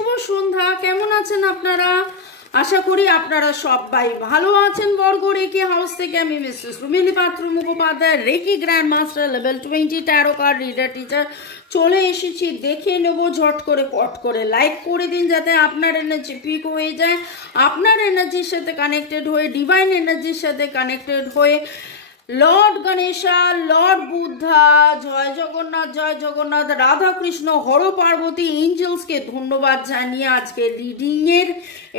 শুভ সন্ধ্যা। কেমন আছেন আপনারা? আশা করি আপনারা সবাই ভালো আছেন। বরগড়েকি হাউস থেকে আমি Mrs Rumili Patra Mukhopadhyay, reiki grand master level 20 tarot card reader teacher চলে এসেছি। দেখে নেব ঝট করে, পট করে লাইক করে দিন যাতে আপনার এনার্জি পিক হয়ে যায়, আপনার এনার্জির সাথে কানেক্টেড হয়ে, ডিভাইন এনার্জির সাথে কানেক্টেড হয়ে লর্ড গণেশা, লর্ড বুদ্ধা, জয় জগন্নাথ, রাধা কৃষ্ণ, হর পার্বতী, এঞ্জেলসকে ধন্যবাদ জানিয়ে আজকে রিডিংয়ের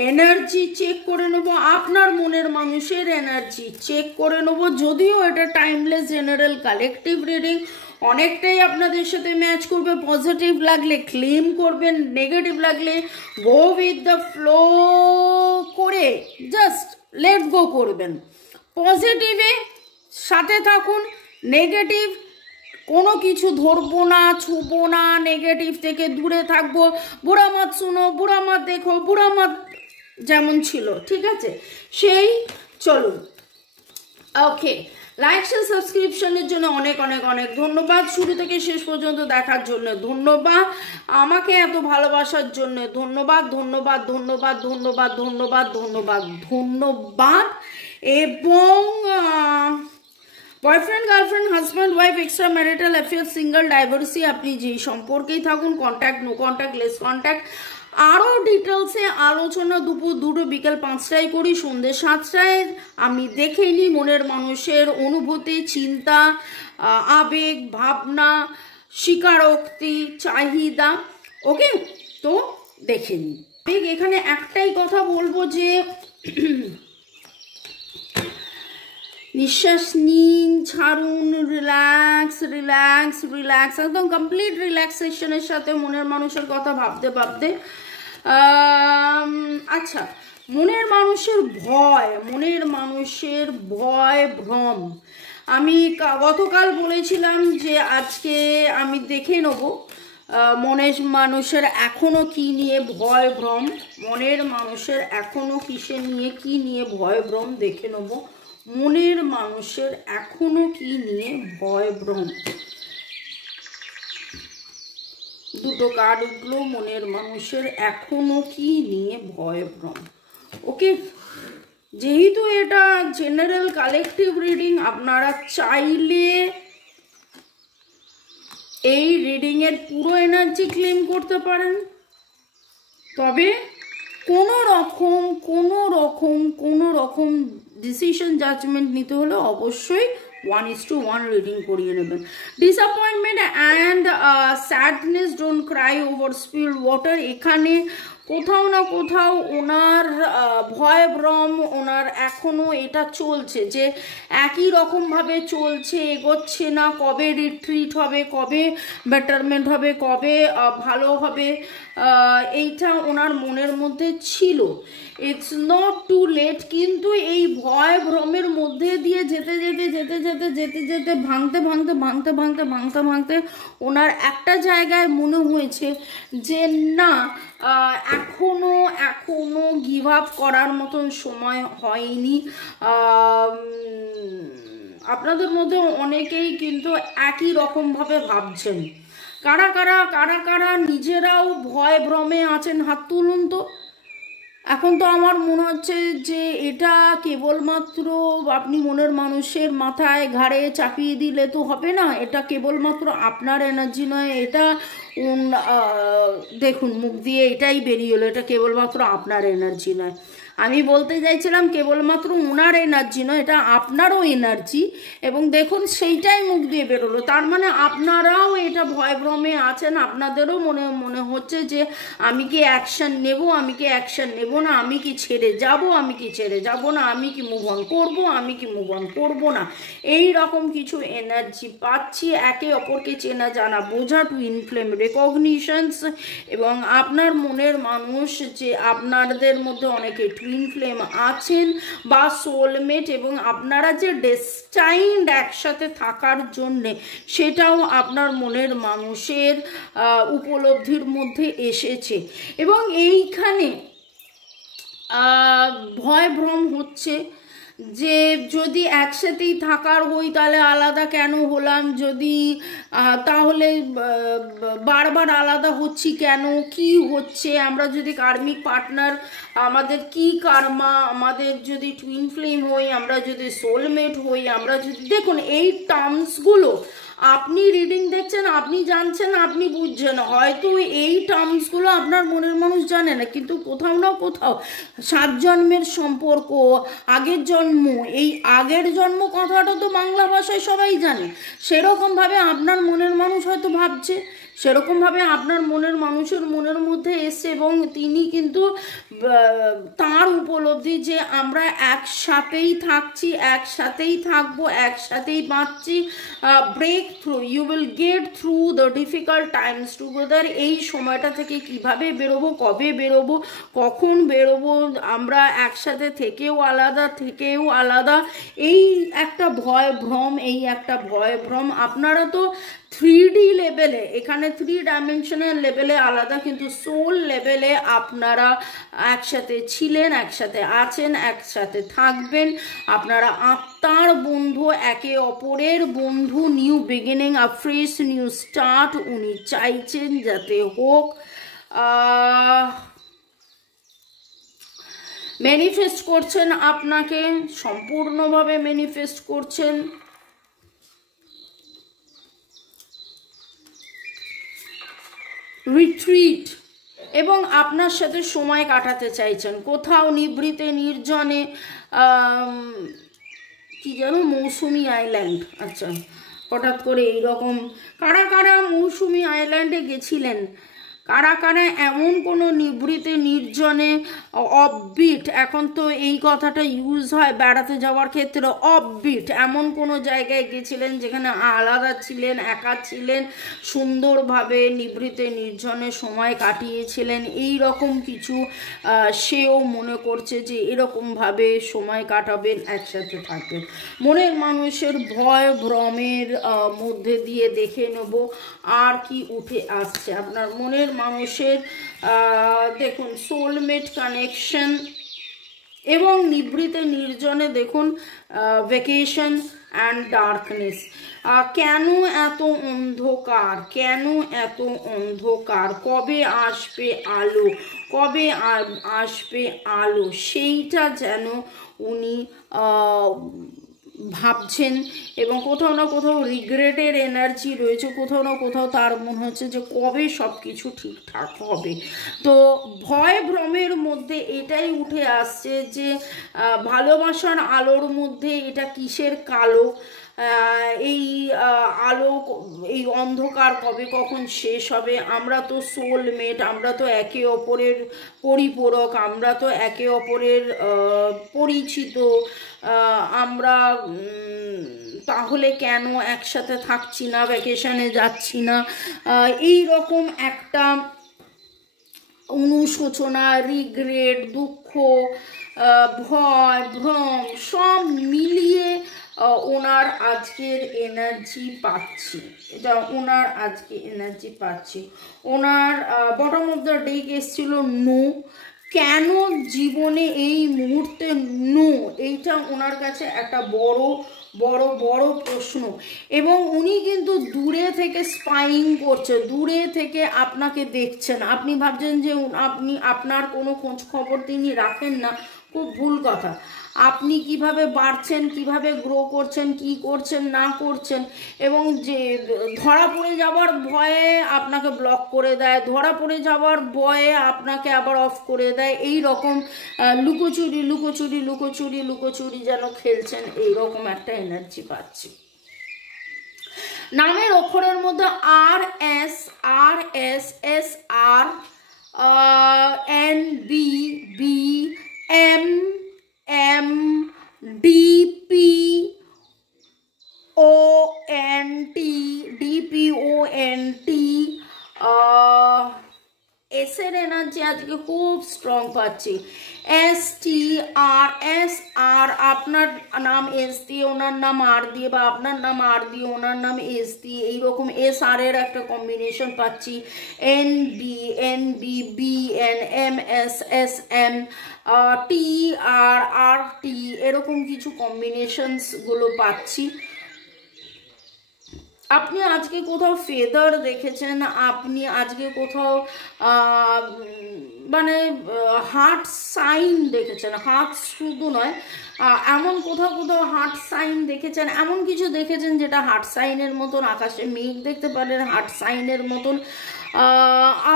এনার্জি চেক করে নেব। আপনার মনের মানুষের এনার্জি চেক করে নেব। যদিও এটা টাইমলেস জেনারেল কালেকটিভ রিডিং, অনেকটাই আপনাদের সাথে ম্যাচ করবে। পজিটিভ লাগলে ক্লেম করবেন, নেগেটিভ লাগলে গো উইথ দ্য ফ্লো করে জাস্ট লেট গো করবেন। পজিটিভে সাথে থাকুন, নেগেটিভ কোনো কিছু ধরবো না, ছুবো না, নেগেটিভ থেকে দূরে থাকবো। বুড়া মাত শুনো, বুড়া মাত দেখো, বুড়া মাত যেমন ছিল, ঠিক আছে? সেই চলুন। ওকে, লাইক শেয়ার সাবস্ক্রিপশনের জন্য অনেক অনেক অনেক ধন্যবাদ। শুরু থেকে শেষ পর্যন্ত দেখার জন্য ধন্যবাদ। আমাকে এত ভালোবাসার জন্য ধন্যবাদ, ধন্যবাদ, ধন্যবাদ, ধন্যবাদ, ধন্যবাদ, ধন্যবাদ, ধন্যবাদ। এবং boyfriend, girlfriend, husband, wife, extra marital affair, single, divorcee, আপনি যেই সম্পর্কেই থাকুন, contact, no contact, less contact, আরও ডিটেলসে আলোচনা দুপুর 2টো বিকেল 5টায় করি, সন্ধ্যে 7টায়। আমি দেখে নিই মনের মানুষের অনুভূতি, চিন্তা, আবেগ, ভাবনা, স্বীকারোক্তি, চাহিদা। ওকে, তো দেখে নিই। এখানে একটাই কথা বলবো যে নিঃশ্বাস নিন, ছাড়ুন, রিল্যাক্স রিল্যাক্স রিল্যাক্স, একদম কমপ্লিট রিল্যাক্সেশনের সাথে মনের মানুষের কথা ভাবতে ভাবতে। আচ্ছা, মনের মানুষের ভয় ভ্রম। আমি গতকাল বলেছিলাম যে আজকে আমি দেখে নেব মনের মানুষের এখনো কি নিয়ে ভয় ভ্রম, মনের মানুষের এখনো কিসে নিয়ে কি নিয়ে ভয় ভ্রম দেখে নেব। মনের মানুষের এখনো কি নিয়ে ভয় ভ্রম। দুটো কার্ড উঠলো, মনের মানুষের এখনো কি নিয়ে ভয় ভ্রম। ওকে, যেহেতু এটা জেনারেল কালেকটিভ রিডিং, আপনারা চাইলে এই রিডিংয়ের পুরো এনার্জি ক্লেম করতে পারেন। তবে কোনো রকম ডিসিশন জাজমেন্ট নিতে হলে অবশ্যই 1:1 রিডিং করিয়ে নেবেন। Disappointment and sadness, don't Cry over spelled water. এখানে কোথাও না কোথাও ওনার ভয় ভ্রম, ওনার এখনো এটা চলছে যে একই রকমভাবে চলছে, এগোচ্ছে না। কবে রিট্রিট হবে, কবে বেটারমেন্ট হবে, কবে ভালো হবে, এইটা ওনার মনের মধ্যে ছিল। It's not too late. কিন্তু এই ভয় ভ্রমের মধ্যে দিয়ে যেতে ভাঙতে ওনার একটা জায়গায় মনে হয়েছে যে না, এখনো গিভ আপ করার মতন সময় হয়নি। আপনাদের মধ্যে অনেকেই কিন্তু একই রকমভাবে ভাবছেন। কারা কারা নিজেরাও ভয় ভ্রমে আছেন, হাত তুলুন তো। এখন তো আমার মনে হচ্ছে যে এটা কেবলমাত্র আপনি মনের মানুষের মাথায় ঘাড়ে চাপিয়ে দিলে তো হবে না। এটা কেবলমাত্র আপনার এনার্জি নয়। এটা দেখুন, মুখ দিয়ে এটাই বেরিয়ে এলো, এটা কেবলমাত্র আপনার এনার্জি নয়। আমি বলতে চাইছিলাম কেবলমাত্র ওনার এনার্জি নয়, এটা আপনারও এনার্জি। এবং দেখুন সেইটাই মুখ দিয়ে বেরোলো। তার মানে আপনারাও এটা ভয় ভ্রমে আছেন। আপনাদেরও মনে হচ্ছে যে আমি কি অ্যাকশন নেব, আমি কি অ্যাকশন নেব না, আমি কি ছেড়ে যাব, আমি কি ছেড়ে যাব না, আমি কি মুভ অন করবো, আমি কি মুভ অন করবো না, এই রকম কিছু এনার্জি পাচ্ছি। একে অপরকে চেনা জানা বোঝা, টুইন ফ্লেম রেকগনিশনস। এবং আপনার মনের মানুষ যে আপনাদের মধ্যে অনেকে টুইন ফ্লেম আছেন বা সোলমেট, এবং আপনারা যে ডেস্টাইন্ড একসাথে থাকার জন্যে, সেটাও আপনার মনের মানুষের উপলব্ধির মধ্যে এসেছে। এবং এইখানে ভয় ভ্রম হচ্ছে যে যদি একসাথেই থাকার হই তাহলে আলাদা কেন হলাম, যদি তাহলে বারবার আলাদা হচ্ছি কেন, কি হচ্ছে, আমরা যদি কার্মিক পার্টনার, আমাদের কি কার্মা, আমাদের যদি টুইন ফ্লেম হই, আমরা যদি সোলমেট হই, আমরা যদি, দেখুন এই টার্মসগুলো আপনি রিডিং দেখছেন, আপনি জানছেন, আপনি বুঝছেন, হয়তো এই টার্মসগুলো আপনার মনের মানুষ জানে না, কিন্তু কোথাও না কোথাও 7 জন্মের সম্পর্ক, আগের জন্ম, এই আগের জন্ম কথাটা তো বাংলা ভাষায় সবাই জানে, সেরকমভাবে আপনার মনের মানুষ হয়তো ভাবছে, সেরকমভাবে আপনার মনের মানুষের মনের মধ্যে এসছে, এবং তিনি কিন্তু তার উপলব্ধি যে আমরা একসাথেই থাকছি, একসাথেই থাকবো, একসাথেই বাঁচছি, breakthrough, you will get through the difficult times together. এই সময়টা থেকে কিভাবে বেরোবো, কবে বেরোবো, কখন বেরোবো, আমরা একসাথে থেকেও আলাদা, এই একটা ভয় ভ্রম, এই একটা ভয় ভ্রম। আপনারা তো 3D লেভেলে, এখানে 3 ডাইমেনশনাল লেভেলে আলাদা, কিন্তু সোল লেভেলে আপনারা একসাথে ছিলেন, একসাথে আছেন, একসাথে থাকবেন, আপনারা আত্মার বন্ধু, একে অপরের বন্ধু, নিউ বিগিনিং, আ ফ্রেশ নিউ স্টার্ট উনি চাইছেন যাতে হোক। ম্যানিফেস্ট করছেন, আপনাকে সম্পূর্ণভাবে ম্যানিফেস্ট করছেন। রিট্রিট, এবং আপনার সাথে সময় কাটাতে চাইছেন কোথাও নিভৃতে নির্জনে, কি যেন মৌসুমি আইল্যান্ড, আচ্ছা হঠাৎ করে এইরকম, কারা কারা মৌসুমি আইল্যান্ডে গেছিলেন, কারা কারা এমন কোনো নিভৃতে নির্জনে অফবিট, এখন তো এই কথাটা ইউজ হয় বেড়াতে যাওয়ার ক্ষেত্রে, অফবিট, এমন কোনো জায়গায় গেছিলেন যেখানে আলাদা ছিলেন, একা ছিলেন, সুন্দরভাবে নিভৃতে নির্জনে সময় কাটিয়েছিলেন, এই রকম কিছু সেও মনে করছে যে এরকমভাবে সময় কাটাবেন, একসাথে থাকবেন। মনের মানুষের ভয় ভ্রমের মধ্যে দিয়ে দেখে নেব আর কি উঠে আসছে আপনার মনের মানুষের। দেখুন সোলমেট কানেকশন, এবং নিভৃতে নির্জনে দেখুন ভ্যাকেশন অ্যান্ড ডার্কনেস। কেন এত অন্ধকার, কেন এত অন্ধকার, কবে আসবে আলো, কবে আসবে আলো, সেইটা যেন উনি ভাবছেন, এবং কোথাও না কোথাও রিগ্রেটের এনার্জি রয়েছে, কোথাও না কোথাও তার মনে হচ্ছে যে কবে সব কিছু ঠিকঠাক হবে। তো ভয় ভ্রমের মধ্যে এটাই উঠে আসছে যে ভালোবাসার আলোর মধ্যে এটা কিসের কালো, এই আলো, এই অন্ধকার কবে কখন শেষ হবে। আমরা তো সোলমেট, আমরা তো একে অপরের পরিপূরক, আমরা তো একে অপরের পরিচিত, আমরা তাহলে কেন একসাথে থাকছি না, ভ্যাকেশনে যাচ্ছি না, এই রকম একটা অনুশোচনা, রিগ্রেট, দুঃখ, ভয় ভ্রম সব মিলিয়ে ওনার আজকের এনার্জি পাচ্ছি, এটা ওনার আজকে এনার্জি পাচ্ছি। ওনার বটম অফ দ্য ডেক এসেছিল নো, কেন জীবনে এই মুহূর্তে নো, এইটা ওনার কাছে একটা বড় বড় বড় প্রশ্ন। এবং উনি কিন্তু দূরে থেকে স্পাইং করছে, দূরে থেকে আপনাকে দেখছেন, আপনি ভাবছেন যে আপনি আপনার কোনো খোঁজ খবর তিনি রাখেন না, খুব ভুল কথা। আপনি কিভাবে বাড়ছেন, কিভাবে গ্রো করছেন, কি করছেন না করছেন, এবং যে ধরা পড়ে যাওয়ার ভয়ে আপনাকে ব্লক করে দেয়, ধরা পড়ে যাওয়ার ভয়ে আপনাকে আবার অফ করে দেয়, এই রকম লুকোচুরি লুকোচুরি লুকোচুরি লুকোচুরি যেন খেলছেন, এই রকম একটা এনার্জি পাচ্ছি। নামের অক্ষরের মধ্যে R S S R N B B M M D P O N T S এর এনার্জি আজকে খুব স্ট্রং পাচ্ছি। STR আপনার নাম এস দিয়ে ওনার নাম আর দিয়ে, বা আপনার নাম আর দিয়ে ওনার নাম এস দিয়ে, এইরকম SR এর একটা কম্বিনেশন পাচ্ছি। NBNBBNMSSM TRRT এরকম কিছু কম্বিনেশনস গুলো পাচ্ছি। আপনি আজকে কোথাও ফেদার দেখেছেন, আপনি আজকে কোথাও মানে হার্ট সাইন দেখেছেন, হার্ট শুধু নয়, এমন কোথাও কোথাও হার্ট সাইন দেখেছেন, এমন কিছু দেখেছেন যেটা হার্ট সাইনের মতন, আকাশে মেঘ দেখতে পারেন হার্ট সাইনের মতন।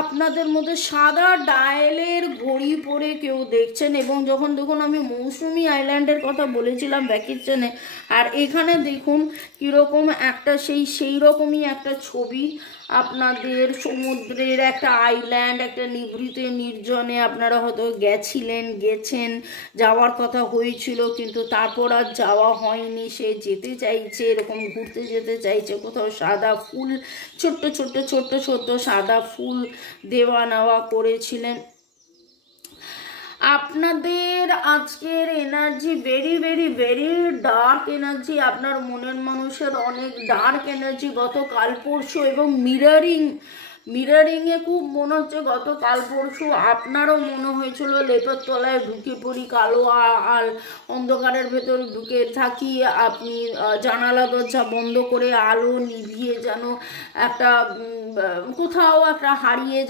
আপনাদের মধ্যে সাদা ডায়ালের ঘড়ি পরে কেউ দেখছেন, এবং যখন দেখুন আমি মৌসুমি আইল্যান্ডের কথা বলেছিলাম ভ্যাকেশনে, আর এখানে দেখুন কীরকম একটা সেই রকমই একটা ছবি, আপনাদের সমুদ্রের একটা আইল্যান্ড, একটা নিভৃত নির্জনে আপনারা হয়তো গেছেন, যাওয়ার কথা হয়েছিল কিন্তু তারপর আর যাওয়া হয়নি, সে যেতে চাইছে, এরকম ঘুরতে যেতে চাইছে কোথাও, সাদা ফুল ছোট্ট ছোট্ট ছোট্ট ছোট্ট সাদা ফুল দেওয়া নেওয়া করেছিলেন। আপনাদের আজকের energy very very very dark energy, আপনার মনের মানুষের অনেক ডার্ক এনার্জি গতকাল পরশু, এবং মিররিংয়ে খুব মনে হচ্ছে গতকাল পরশু আপনারও মনে হয়েছিল লেপের তলায় ঢুকে পড়ি, কালো আর অন্ধকারের ভেতর ঢুকে থাকি, আপনি জানালা দরজা বন্ধ করে আলো নিভিয়ে যেন একটা কোথাও একটা হারিয়ে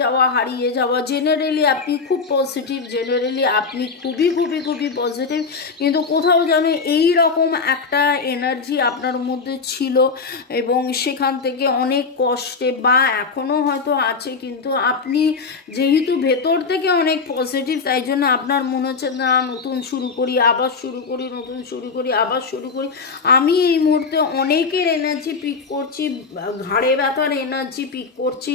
যাওয়া। জেনারেলি আপনি খুব পজিটিভ, জেনারেলি আপনি খুবই খুবই খুবই পজিটিভ, কিন্তু কোথাও যেন এই রকম একটা এনার্জি আপনার মধ্যে ছিল, এবং সেখান থেকে অনেক কষ্টে বা এখনও হয়তো আছে, কিন্তু আপনি যেহেতু ভেতর থেকে অনেক পজিটিভ, তাই জন্য আপনার মনে হচ্ছে না নতুন শুরু করি, আবার শুরু করি, নতুন শুরু করি, আবার শুরু করি। আমি এই মুহূর্তে অনেকের এনার্জি পিক করছি, ঘাড়ে ব্যথার এনার্জি পিক করছি,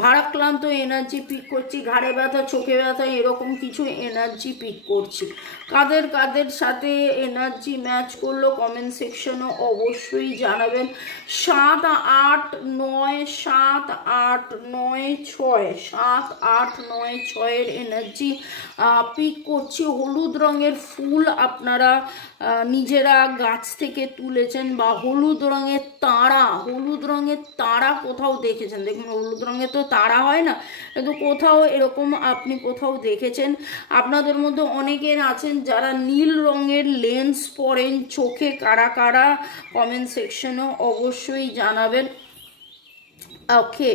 ভারাক্রান্ত এনার্জি পিক করছি, ঘাড়ে ব্যথা, চোখে ব্যথা, এরকম কিছু এনার্জি পিক করছি। কাদের কাদের সাথে এনার্জি ম্যাচ করলো কমেন্ট সেকশনে অবশ্যই জানাবেন। 7, 8, 9, 7, 8, 9, 6, 7, 8, 9, 6 এর এনার্জি পিক করছি। হলুদ রঙের ফুল আপনারা নিজেরা গাছ থেকে তুলেছেন, বা হলুদ রঙের তারা কোথাও দেখেছেন, দেখুন হলুদ রঙের তো তারা হয় না, কিন্তু কোথাও এরকম আপনি কোথাও দেখেছেন। আপনাদের মধ্যে অনেকের আছেন যারা নীল রঙের লেন্স পরেন, চোখে কারা কারা কমেন্ট সেকশনে অবশ্যই জানাবেন। ওকে,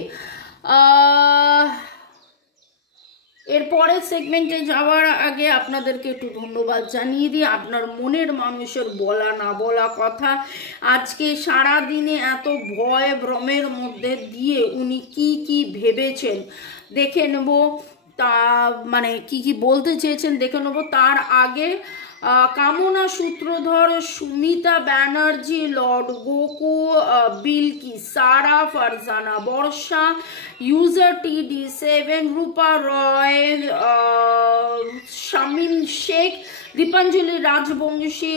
এরপরের সেগমেন্টে যাওয়ার আগে আপনাদেরকে একটু ধন্যবাদ জানিয়ে দিই। আপনার মনের মানুষের বলা না বলা কথা, আজকে সারা দিনে এত ভয় ভ্রমের মধ্যে দিয়ে উনি কি ভেবেছেন দেখে নেব, তা মানে কি বলতে চেয়েছেন দেখে নেব। তার আগে কামনা সূত্রধর, সুমিতা ব্যানার্জি, লর্ড গোকু, বিলকি, সারা, ফারজানা বর্ষা, ইউজার TD7, রূপা রয়, শামিন শেখ, দীপাঞ্জলি রাজবংশী,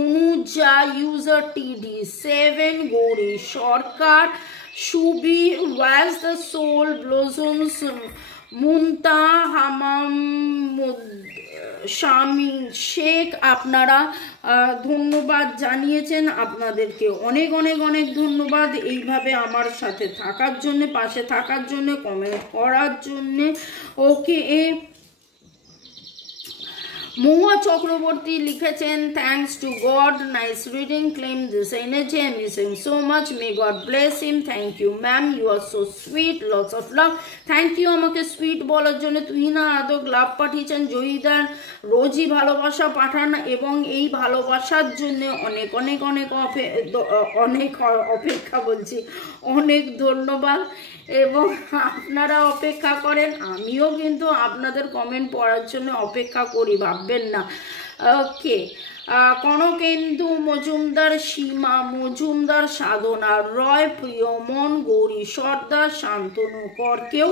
অনুজা, ইউজার TD7, গৌরী সরকার, সুবি, ওয়াজ দ্য সোল ব্লজমস, মুন্তা, হামাম, শামিন শেখ, আপনারা ধন্যবাদ জানিয়েছেন। আপনাদেরকে অনেক অনেক অনেক ধন্যবাদ এইভাবে আমার সাথে থাকার জন্য, পাশে থাকার জন্য, কমেন্ট করার জন্যে। ওকে, মহুয়া চক্রবর্তী লিখেছেন, thanks to God, nice reading, claim this energy, I miss him so much, may God bless him. Thank you ma'am, you are so sweet, lots of love. Thank you আমাকে সুইট বলার জন্য। তুহিনা আদক লাভ পাঠিয়েছেন। জয়িদার রোজই ভালোবাসা পাঠান, এবং এই ভালোবাসার জন্য অনেক অনেক অনেক অনেক অপেক্ষা বলছি, অনেক ধন্যবাদ। এবং আপনারা অপেক্ষা করেন, আমিও কিন্তু আপনাদের কমেন্ট পড়ার জন্য অপেক্ষা করি, ভাববেন না। ওকে, কনকেন্দু মজুমদার, সীমা মজুমদার, সাধনা রয়, প্রিয়মন, গৌরী সর্দার, শান্তনু করকেও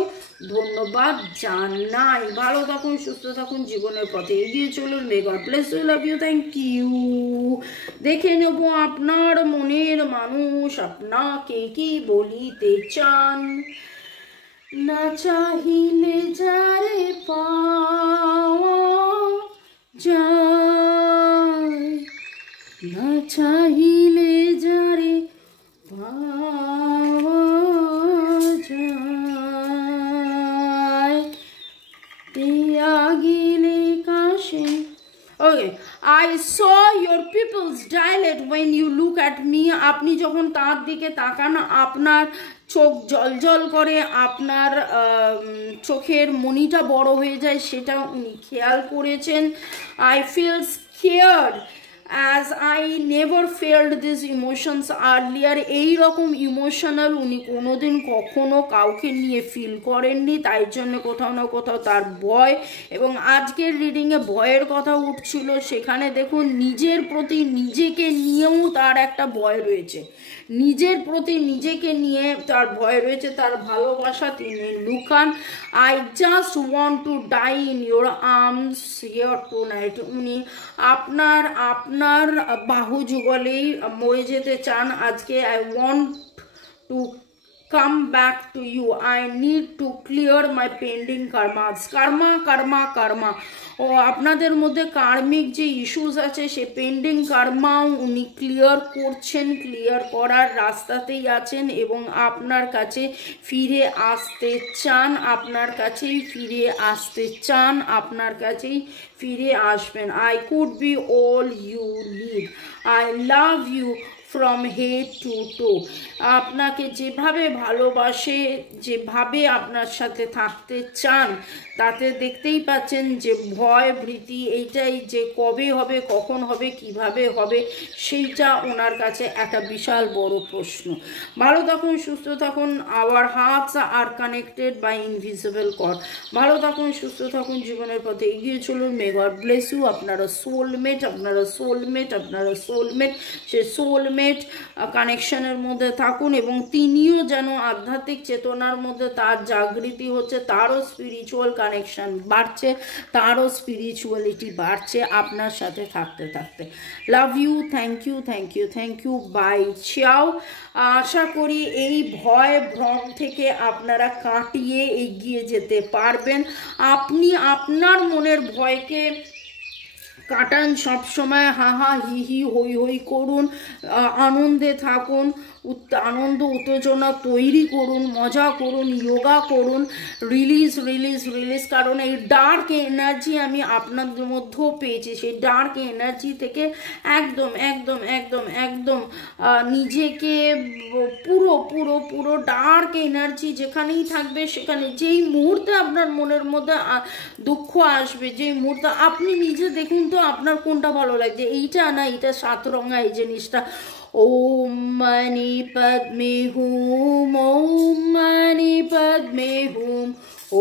ধন্যবাদ জানাই। ভালো থাকুন, সুস্থ থাকুন, জীবনের পথে এগিয়ে চলুন। May God bless you, love you, thank you. দেখে নেব আপনার মনের মানুষ আপনাকে কি বলিতে চান। না চাহিলে যারে পাওয়া যায়, না চাহিলে যারে পাওয়া যায়, দিয়া গেলে কাশে। Okay, I saw your pupils dilate when you look at me. আপনি যখন তার দিকে তাকান আপনার চোখ জলজল করে, আপনার চোখের মনিটা বড় হয়ে যায়, সেটা উনি খেয়াল করেছেন। I feel scared as I never felt these emotions earlier. এই রকম ইমোশনাল উনি কোনোদিন কখনো কাউকে নিয়ে ফিল করেননি, তাই জন্য কোথাও না কোথাও তার ভয়। এবং আজকের রিডিংয়ে ভয়ের কথা উঠছিল, সেখানে দেখুন নিজের প্রতি নিজেকে নিয়েও তার একটা ভয় রয়েছে, নিজের প্রতি নিজেকে নিয়ে তার ভয় রয়েছে, তার ভালোবাসা তিনি লুকান। I just want to die in your arms here tonight. উনি আপনার বাহু যুগলেই মরে যেতে চান আজকে। I want to come back to you. I need to clear my pending karmas. karma ও আপনাদের মধ্যে কার্মিক যে ইস্যুস আছে সে পেন্ডিং কার্মাও উনি ক্লিয়ার করছেন, ক্লিয়ার করার রাস্তাতেই আছেন এবং আপনার কাছে ফিরে আসতে চান, আপনার কাছেই ফিরে আসতে চান, আপনার কাছেই ফিরে আসবেন। I could be all you need. I love you from head to toe. আপনাকে যেভাবে ভালোবাসে, যেভাবে আপনার সাথে থাকতে চান, তাতে দেখতেই পাচ্ছেন যে ভয় ভীতি এইটাই যে কবে হবে, কখন হবে, কিভাবে হবে, সেইটা ওনার কাছে একটা বিশাল বড় প্রশ্ন। ভালো থাকুন, সুস্থ থাকুন। Our hearts are connected by invisible cord. ভালো থাকুন, সুস্থ থাকুন, জীবনের পথে এগিয়ে চলুন। May God bless you. আপনারা সোলমেট, আপনারা সোলমেট, আপনারা সোলমেট। সে সোলমেট কানেকশনের মধ্যে থাকুন এবং তিনিও যেন আধ্যাত্মিক চেতনার মধ্যে তার জাগৃতি হচ্ছে, তারও স্পিরিচুয়াল কানেকশন বাড়ছে, তারও স্পিরিচুয়ালিটি বাড়ছে আপনার সাথে থাকতে থাকতে। Love you, thank you, thank you, thank you, bye, ciao. আশা করি এই ভয় ভ্রম থেকে আপনারা কাটিয়ে এগিয়ে যেতে পারবেন। আপনি আপনার মনের ভয়কে কাটান সবসময়, হা হা হি হি হই হই করুন, আনন্দে থাকুন, আনন্দ উত্তেজনা তৈরি করুন, মজা করুন, যোগা করুন, রিলিজ রিলিজ রিলিজ। কারণ এই ডার্ক এনার্জি আমি আপনাদের মধ্যেও পেয়েছি, সেই ডার্ক এনার্জি থেকে একদম একদম একদম একদম নিজেকে পুরো পুরো পুরো ডার্ক এনার্জি যেখানেই থাকবে সেখানে যেই মুহূর্তে আপনার মনের মধ্যে দুঃখ আসবে, যেই মুহূর্তে আপনি নিজে দেখুন তো আপনার কোনটা ভালো লাগছে, এইটা না এইটা সাতরঙা এই জিনিসটা। ওম মনি পদ্মে হুম, ওম মনি পদ্মে হুম,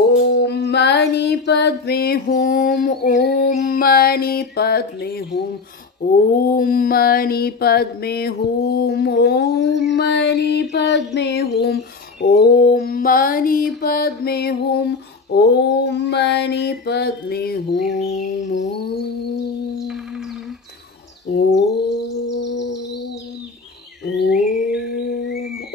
ওম মনি পদ্মে হুম, ওম মনি পদ্মে হুম, ওম মনি পদ্মে হুম, ওম মনি পদ্মে হুম, ওম মনি পদ্মে হুম, ওম মনি পদ্মে হুম,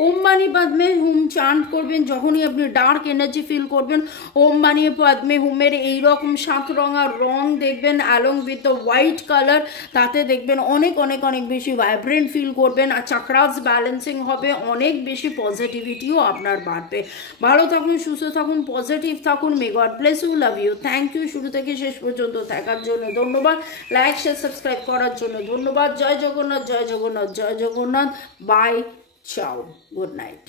ওম মানি পদ্মে হুম চান্ট করবেন যখনই আপনি ডার্ক এনার্জি ফিল করবেন। ওম মানি পদ্মে হুমের এইরকম সাত রঙা রং দেখবেন along with the white colour, তাতে দেখবেন অনেক অনেক অনেক বেশি ভাইব্রেন্ট ফিল করবেন, আর চাকরাস ব্যালেন্সিং হবে, অনেক বেশি পজিটিভিটিও আপনার বাড়বে। ভালো থাকুন, সুস্থ থাকুন, পজিটিভ থাকুন। May God bless you, love you, thank you শুরু থেকে শেষ পর্যন্ত থাকার জন্য ধন্যবাদ, লাইক শেয়ার সাবস্ক্রাইব করার জন্য ধন্যবাদ। জয় জগন্নাথ, জয় জগন্নাথ, জয় Jagannath, bye, ciao, good night.